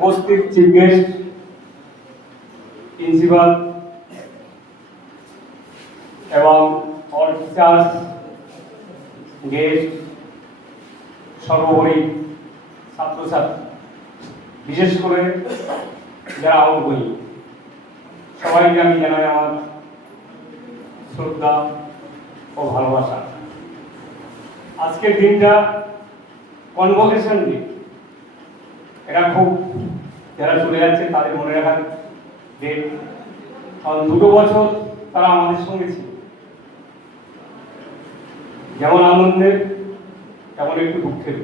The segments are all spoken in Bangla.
উপস্থিত চিফ গেস্ট, প্রিন্সিপাল এবং অল টিচার্স, গেস্ট, সর্বোপরি ছাত্রছাত্রী, বিশেষ করে যারা আউটগোয়িং, সবাইকে আমি জানাই আমার শ্রদ্ধা ও ভালোবাসা। আজকের দিনটা কনভোকেশন ডে, এটা খুব যারা চলে যাচ্ছে তাদের মনে রাখার ডেট, কারণ 2 বছর তারা আমাদের সঙ্গে ছিল, যেমন আনন্দের তেমন একটু দুঃখের।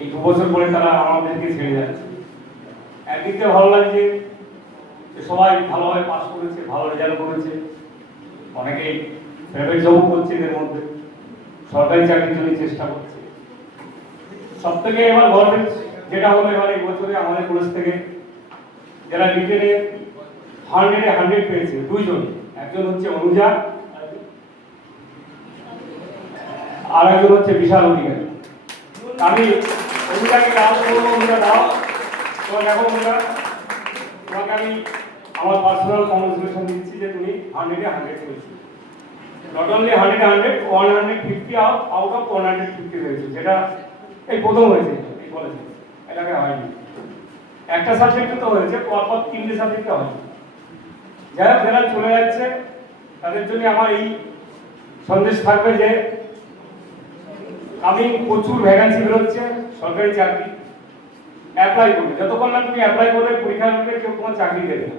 এই 2 বছর পরে তারা আমাদেরকে ছেড়ে যাচ্ছে। একদিকে ভালো লাগছে যে সবাই ভালোভাবে পাস করেছে, ভালো রেজাল্ট করেছে, অনেকে প্রাইভেট জব করছে, এদের মধ্যে সরকারি চাকরির জন্য চেষ্টা করছে। সব থেকে এবার গর্বের যেটা হলো, এবার এই বছরে আমাদের কলেজ থেকে যারা রিটেনে 100-এ 100 পেয়েছে, 2 জন, একজন হচ্ছে অনুজা আর একজন হচ্ছে বিশাল অধিকারী। আমি অনুজাকে কাজ করবো, অনুজা দাও, তোমার দেখো অনুজা, তোমাকে আমি আমার পার্সোনাল কংগ্রেচুলেশন দিচ্ছি যে তুমি 100-এ 100 পেয়েছো। নট অনলি 100-এ 100, 150 আউট অফ 150 হয়েছে, যেটা এই প্রথম হয়েছে এই কলেজে, এটাকে হয়নি। একটা সাবজেক্টে তো হয়েছে, পরপর 3টে সাবজেক্টে হয়নি। যারা চলে যাচ্ছে তাদের জন্য আমার এই সন্দেশ থাকবে যে আমি প্রচুর ভ্যাকান্সি বেরোচ্ছে সরকারি চাকরি, অ্যাপ্লাই করবে। যতক্ষণ না তুমি অ্যাপ্লাই করবে, পরীক্ষা করবে, কেউ তোমার চাকরি দেবে না।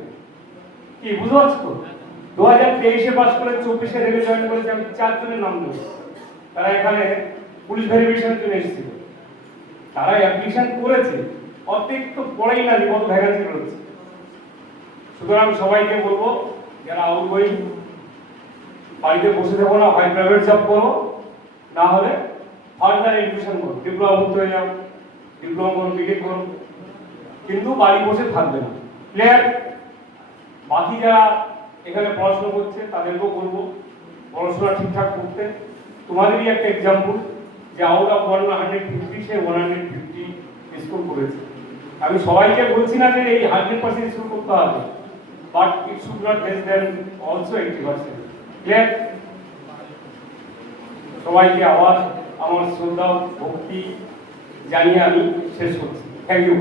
কি বুঝতে পারছো তো? 2023-এ পাস করে 24-এ রেলে জয়েন করেছে। আমি 4 জনের নাম দেবো, তারা এখানে পুলিশ ভেরিফিকেশনের জন্য এসেছিল। তারা অ্যাপ্লিকেশন করেছে, অর্ধেক তো পড়েই না যে কত ভ্যাকান্সি রয়েছে। সুতরাং সবাইকে বলবো, যারা আউটগোয়িং, বাড়িতে বসে থাকো না, হয় প্রাইভেট জব করো, না হলে ফার্দার এডুকেশন করো, ডিপ্লোমা করতে হয়ে যাও, ডিপ্লোমা করো, বিটেক করো, কিন্তু বাড়ি বসে থাকবে না। ক্লিয়ার? বাকি যারা এখানে পড়াশোনা করছে তাদেরকেও বলবো পড়াশোনা ঠিকঠাক করতে। তোমাদেরই একটা এক্সাম্পল যে আউট অফ 150 সে 150 স্কোর করেছে। আমি সবাইকে বলছি না যে এই 100% স্কোর করতে হবে, but it should not less than also 80%। Clear? সবাইকে আবার আমার শ্রদ্ধা ভক্তি জানিয়ে আমি শেষ করছি। Thank you.